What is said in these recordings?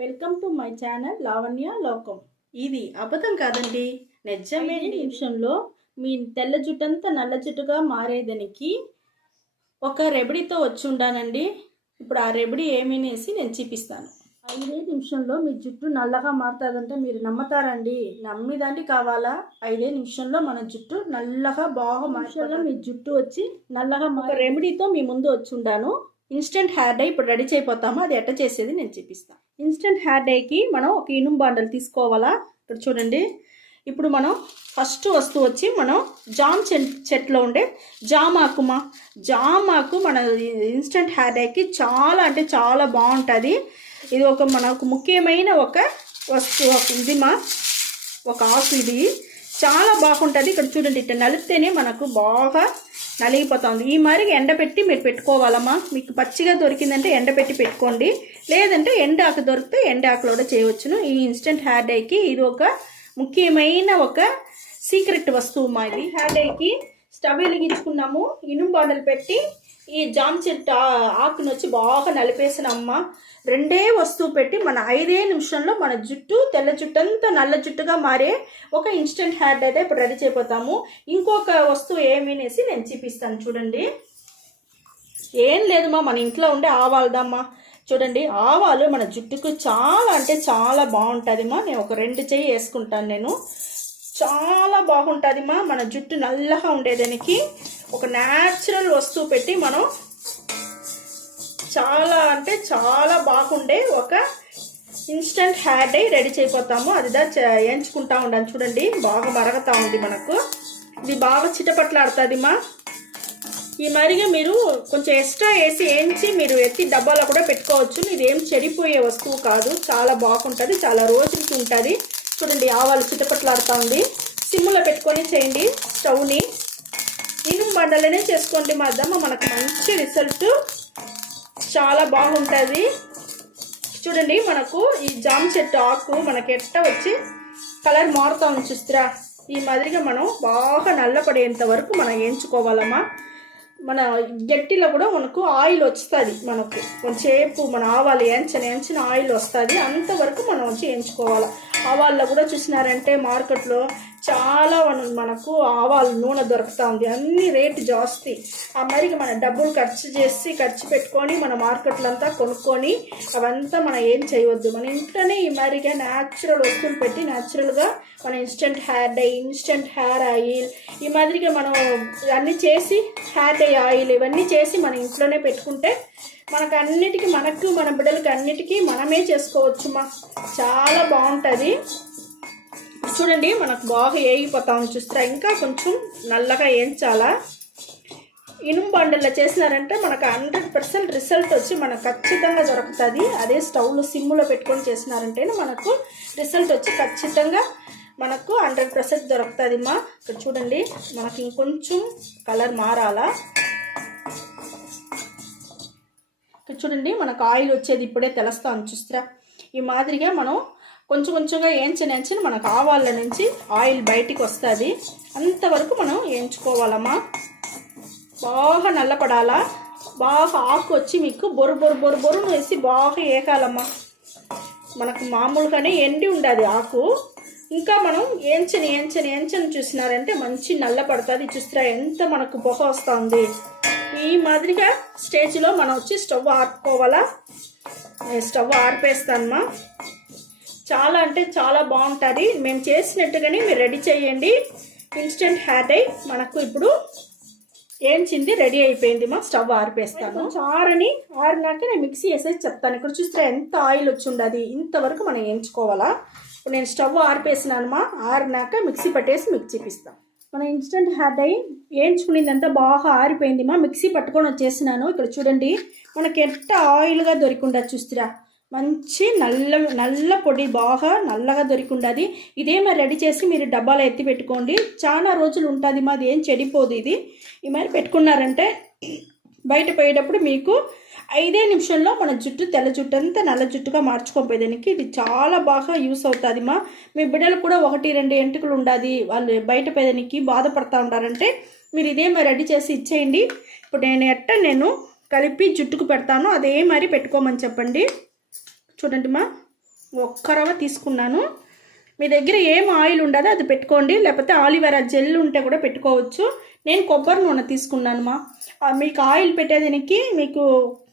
Welcome to my channel Lavanya లోకం. ఇది అబద్ధం కాదండి, నిజమే. నిమిషంలో మీ తెల్ల జుట్టంతా నల్ల జుట్టుగా మారేదానికి ఒక రెమెడీతో వచ్చి ఉండానండి. ఇప్పుడు ఆ రెమెడీ ఏమనేసి నేను చూపిస్తాను. 5 నిమిషంలో మీ జుట్టు నల్లగా మారుతుందంటే మీరు నమ్మతారండి? నమ్మిదాంటి కావాలా? 5 నిమిషంలో మన జుట్టు నల్లగా బాగా మారుతుందో మీ జుట్టు వచ్చి నల్లగా ఒక రెమెడీతో మీ ముందు వచ్చి ఉండాను. ఇన్స్టెంట్ హెయిర్ డై ఇప్పుడు రెడీ చేయబోతాము. అది ఎట్ట చేసేది నేను చూపిస్తాను. ఇన్స్టెంట్ హెయిర్ డైకి మనం ఒక ఇనుము బాండలు తీసుకోవాలా. ఇక్కడ చూడండి, ఇప్పుడు మనం ఫస్ట్ వస్తువు వచ్చి మనం జామ్ చెట్లో ఉండే జామాకు మన ఇన్స్టెంట్ హెయిర్ డైకి చాలా అంటే చాలా బాగుంటుంది. ఇది మనకు ముఖ్యమైన ఒక వస్తువు. ఒక ఆకు, ఇది చాలా బాగుంటుంది. ఇక్కడ చూడండి, ఇట్లా నలిపితేనే మనకు బాగా నలిగిపోతుంది. ఈ మాదిరిగా ఎండబెట్టి మీరు పెట్టుకోవాలమ్మా. మీకు పచ్చిగా దొరికిందంటే ఎండబెట్టి పెట్టుకోండి, లేదంటే ఎండాకు దొరికితే ఎండాకులో కూడా చేయవచ్చును. ఈ ఇన్స్టెంట్ హెయిర్ డైకి ఇది ఒక ముఖ్యమైన ఒక సీక్రెట్ వస్తువు. మా ఇది హెయిర్ డైకి స్టవ్ వెలిగించుకున్నాము, ఇనుము బాండలు పెట్టి ఈ జామ్ చెట్టు ఆకుని వచ్చి బాగా నలిపేసినమ్మ. 2 వస్తువు పెట్టి మన 5 నిమిషంలో మన జుట్టు తెల్ల జుట్టు అంతా నల్ల జుట్టుగా మారే ఒక ఇన్స్టెంట్ హెయిర్ డై ఇప్పుడు రెడీ చేయబోతాము. ఇంకొక వస్తువు ఏమనేసి నేను చూపిస్తాను. చూడండి, ఏం లేదమ్మా, మన ఇంట్లో ఉండే ఆవాలదమ్మా. చూడండి, ఆవాలు మన జుట్టుకు చాలా అంటే చాలా బాగుంటుందిమ్మా. నేను ఒక 2 చెయ్యి వేసుకుంటాను. నేను చాలా బాగుంటుందిమ్మా. మన జుట్టు నల్లగా ఉండేదానికి ఒక న్యాచురల్ వస్తువు పెట్టి మనం చాలా అంటే చాలా బాగుండే ఒక ఇన్స్టెంట్ హెయిర్ డై రెడీ చేయబోతాము. అదిదా ఎంచుకుంటా ఉండాలి. చూడండి, బాగా మరగతా ఉంది మనకు. ఇది బాగా చిటపట్లాడుతుందిమ్మా. ఈ మరిగా మీరు కొంచెం ఎక్స్ట్రా వేసి వేయించి మీరు ఎత్తి డబ్బాలో కూడా పెట్టుకోవచ్చు. ఇది ఏం చెడిపోయే వస్తువు కాదు, చాలా బాగుంటుంది, చాలా రోజులకి ఉంటుంది. చూడండి, ఆవాలు చిటపట్లాడుతూ ఉంది. సిమ్లో పెట్టుకొని చేయండి స్టవ్ని. ఇనుము బండలనే చేసుకోండి మా అద్దమ్మ, మనకు మంచి రిజల్ట్ చాలా బాగుంటుంది. చూడండి, మనకు ఈ జామ చెట్టు ఆకు మనకి ఎట్ట వచ్చి కలర్ మారుతూ ఉంది చూస్తారా. ఈ మాదిరిగా మనం బాగా నల్లపడేంత వరకు మనం వేయించుకోవాలమ్మా. మన గట్టిలో కూడా మనకు ఆయిల్ వస్తుంది. మనకు కొంచెంసేపు మన ఆవాలు ఎంచిన ఆయిల్ వస్తుంది, అంతవరకు మనం వచ్చి వేయించుకోవాలి. ఆవాల్లో కూడా చూసినారంటే మార్కెట్లో చాలా మనకు ఆవాలు నూనె దొరుకుతూ ఉంది, అన్ని రేటు జాస్తి. ఆ మరికి మన డబ్బులు ఖర్చు పెట్టుకొని మన మార్కెట్లో అంతా కొనుక్కొని అవంతా మనం ఏం చేయవద్దు. మన ఇంట్లోనే ఈ మరిగా న్యాచురల్ వస్తువులు పెట్టి న్యాచురల్గా మన instant hair dye, instant hair oil, ఈ మాదిరిగా మనం అన్నీ చేసి హెయిర్ డై ఆయిల్ ఇవన్నీ చేసి మన ఇంట్లోనే పెట్టుకుంటే మనకు అన్నిటికీ మన బిడ్డలకి అన్నిటికీ మనమే చేసుకోవచ్చు. చాలా బాగుంటుంది. చూడండి, మనకు బాగా వేగిపోతామని చూస్తారా. ఇంకా కొంచెం నల్లగా వేయించాలా. ఇనుము బండల్లో చేసినారంటే మనకు 100% రిజల్ట్ వచ్చి మనకు ఖచ్చితంగా దొరుకుతుంది. అదే స్టవ్లో సిమ్లో పెట్టుకొని చేసినారంటేనే మనకు రిజల్ట్ వచ్చి ఖచ్చితంగా మనకు 100% దొరుకుతుంది మా. ఇక్కడ చూడండి, మనకి ఇంకొంచెం కలర్ మారాలా. ఇక్కడ చూడండి, మనకు ఆయిల్ వచ్చేది ఇప్పుడే తెలుస్తాను చూస్తారా. ఈ మాదిరిగా మనం కొంచెంగా వేయించి మనకు ఆవాళ్ళ నుంచి ఆయిల్ బయటికి వస్తుంది, అంతవరకు మనం వేయించుకోవాలమ్మా. బాగా నల్లపడాలా. బాగా ఆకు వచ్చి మీకు బొరును వేసి బాగా ఏకాలమ్మా. మనకు మామూలుగానే ఎండి ఉండదు ఆకు. ఇంకా మనం ఏంచని చూసినారంటే మంచి నల్ల పడుతుంది. చూస్తారా ఎంత మనకు పొగ వస్తుంది. ఈ మాదిరిగా స్టేజ్లో మనం వచ్చి స్టవ్ ఆర్పుకోవాలా. స్టవ్ ఆర్పేస్తానమ్మా. చాలా అంటే చాలా బాగుంటుంది. మేము చేసినట్టుగానే మీరు రెడీ చేయండి. ఇన్స్టెంట్ హెయిర్ డై మనకు ఇప్పుడు ఏంచింది రెడీ అయిపోయింది. మా స్టవ్ ఆరిపేస్తాను. ఆరినాక నేను మిక్సీ వేసేసి చెప్తాను. ఇక్కడ చూస్తే ఎంత ఆయిల్ వచ్చి ఉండదు, ఇంతవరకు మనం వేయించుకోవాలా. ఇప్పుడు నేను స్టవ్ ఆరిపేసినానమ్మా. ఆరినాక మిక్సీ పట్టేసి మీకు చూపిస్తాను. మన ఇన్స్టెంట్ హెయిర్ డై వేయించుకునేదంతా బాగా ఆరిపోయింది మా. మిక్సీ పట్టుకొని వచ్చేసినాను. ఇక్కడ చూడండి, మనకి ఎంత ఆయిల్గా దొరికిండదు చూస్తారా. మంచి నల్ల పొడి బాగా నల్లగా దొరికిండది. ఇదే మరి రెడీ చేసి మీరు డబ్బాలో ఎత్తి పెట్టుకోండి, చాలా రోజులు ఉంటుంది మాది, ఏం చెడిపోదు. ఇది ఈ మరి పెట్టుకున్నారంటే బయట పోయేటప్పుడు మీకు 5 నిమిషంలో మన జుట్టు తెల్ల జుట్టు అంతా నల్ల జుట్టుగా మార్చుకోపోయేదానికి ఇది చాలా బాగా యూస్ అవుతుంది మా. మీ బిడ్డలు కూడా 1-2 ఎంటుకలు ఉండాలి, వాళ్ళు బయట పోయేదానికి బాధపడతా ఉంటారంటే మీరు ఇదే మరి రెడీ చేసి ఇచ్చేయండి. ఇప్పుడు నేను కలిపి జుట్టుకు పెడతాను, అదే మరి పెట్టుకోమని చెప్పండి. చూడండి మా, ఒక్క రవ్వ తీసుకున్నాను. మీ దగ్గర ఏం ఆయిల్ ఉండదో అది పెట్టుకోండి, లేకపోతే ఆలివేరా జెల్ ఉంటే కూడా పెట్టుకోవచ్చు. నేను కొబ్బరి నూనె తీసుకున్నాను మా. మీకు ఆయిల్ పెట్టేదానికి మీకు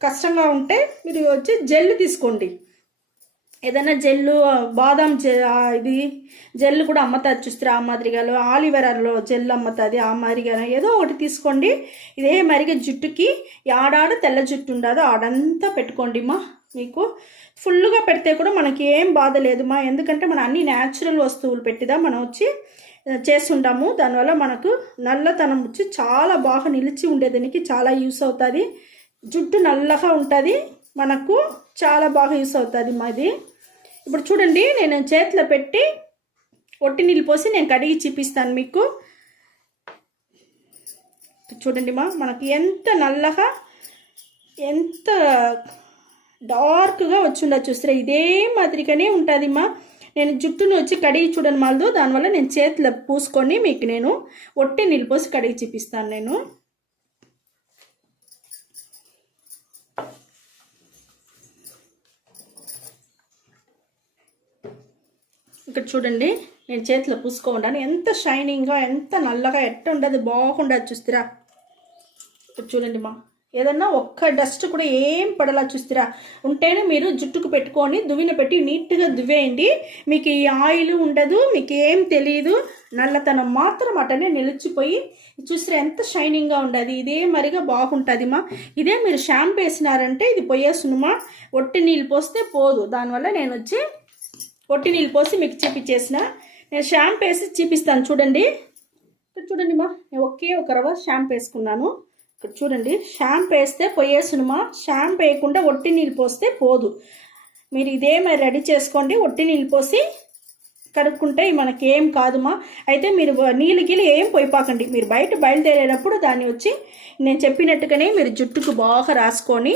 కష్టంగా ఉంటే మీరు వచ్చి జెల్ తీసుకోండి. ఏదైనా జెల్లు బాదం ఇది జెల్ కూడా అమ్ముతుంది చూస్తే ఆ మాదిరిగాలో, ఆలివేరాలో జెల్ అమ్ముతుంది ఆ మాదిరిగా ఏదో ఒకటి తీసుకోండి. ఇదే మరిగా జుట్టుకి ఆడాడ తెల్ల జుట్టు ఉండదో ఆడంతా పెట్టుకోండి మా. మీకు ఫుల్గా పెడితే కూడా మనకి ఏం బాధ లేదు మా, ఎందుకంటే మనం అన్ని న్యాచురల్ వస్తువులు పెట్టిదా మనం వచ్చి చేస్తుంటాము. దానివల్ల మనకు నల్లతనం వచ్చి చాలా బాగా నిలిచి ఉండేదానికి చాలా యూస్ అవుతుంది. జుట్టు నల్లగా ఉంటుంది, మనకు చాలా బాగా యూస్ అవుతుంది మా ఇది. ఇప్పుడు చూడండి, నేను చేతిలో పెట్టి ఒట్టి నీళ్ళు పోసి నేను కడిగి చూపిస్తాను మీకు. చూడండి మా, మనకి ఎంత నల్లగా ఎంత డార్క్గా వచ్చిండొచ్చు చూస్తే ఇదే మాదిరిగానే ఉంటుంది మా. నేను జుట్టును వచ్చి కడిగి చూడని మాలదు, దానివల్ల నేను చేతిలో పూసుకొని మీకు నేను ఒట్టి నీళ్ళు పోసి కడిగి చూపిస్తాను నేను. ఇక్కడ చూడండి, నేను చేతిలో పూసుకోండాను ఎంత షైనింగ్గా ఎంత నల్లగా ఎట్ట ఉండదు, బాగుండదు చూస్తారా. ఇక్కడ చూడండి మా, ఏదన్నా ఒక్క డస్ట్ కూడా ఏం పడలా చూస్తారా. ఉంటేనే మీరు జుట్టుకు పెట్టుకొని దువ్విన పెట్టి నీట్గా దువ్వేయండి. మీకు ఈ ఆయిల్ ఉండదు, మీకు ఏం తెలియదు, నల్లతనం మాత్రం అటనే నిలిచిపోయి చూస్తారా ఎంత షైనింగ్గా ఉండదు. ఇదే మరిగా బాగుంటుంది మా. ఇదే మీరు షాంపూ వేసినారంటే ఇది పోయేసునుమా, ఒట్టి నీళ్ళు పోస్తే పోదు. దానివల్ల నేను వచ్చి ఒట్టి నీళ్ళు పోసి మీకు చూపించేసిన. నేను షాంపూ వేసి చూపిస్తాను చూడండి. ఇక్కడ చూడండి మా, నేను ఒకే ఒక రవ్వ షాంపూ వేసుకున్నాను. ఇక్కడ చూడండి, షాంపూ వేస్తే పోయేసునుమా, షాంపూ వేయకుండా ఒట్టి నీళ్ళు పోస్తే పోదు. మీరు ఇదే మరి రెడీ చేసుకోండి, ఒట్టి నీళ్ళు పోసి కడుక్కుంటే మనకి ఏం కాదుమా. అయితే మీరు నీళ్ళు గిలి ఏం పోయిపాకండి, మీరు బయట బయలుదేరేటప్పుడు దాన్ని వచ్చి నేను చెప్పినట్టుగానే మీరు జుట్టుకు బాగా రాసుకొని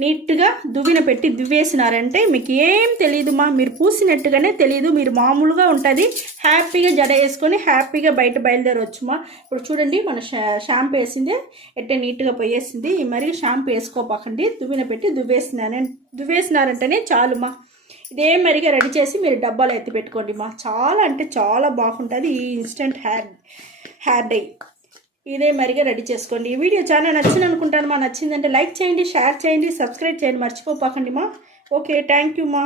నీట్గా దువ్విన పెట్టి దువ్వేసినారంటే మీకు ఏం తెలియదు మా, మీరు పూసినట్టుగానే తెలియదు, మీరు మామూలుగా ఉంటుంది. హ్యాపీగా జడ వేసుకొని హ్యాపీగా బయట బయలుదేరవచ్చు మా. ఇప్పుడు చూడండి, మన షాంపూ వేసిందే ఎట్టే నీట్గా పోయేసింది. మరి షాంపూ వేసుకోపాకండి, దువ్విన పెట్టి దువ్వేసినారంటేనే చాలు మా. ఇదే మరిగా రెడీ చేసి మీరు డబ్బాలో ఎత్తి పెట్టుకోండి మా. చాలా అంటే చాలా బాగుంటుంది ఈ ఇన్స్టెంట్ హెయిర్ డై. ఇదే మరిగా రెడీ చేసుకోండి. ఈ వీడియో చాలా నచ్చింది అనుకుంటాను మా. నచ్చిందంటే లైక్ చేయండి, షేర్ చేయండి, సబ్స్క్రైబ్ చేయండి, మర్చిపోపాకండి మా. ఓకే, థ్యాంక్ యూ మా.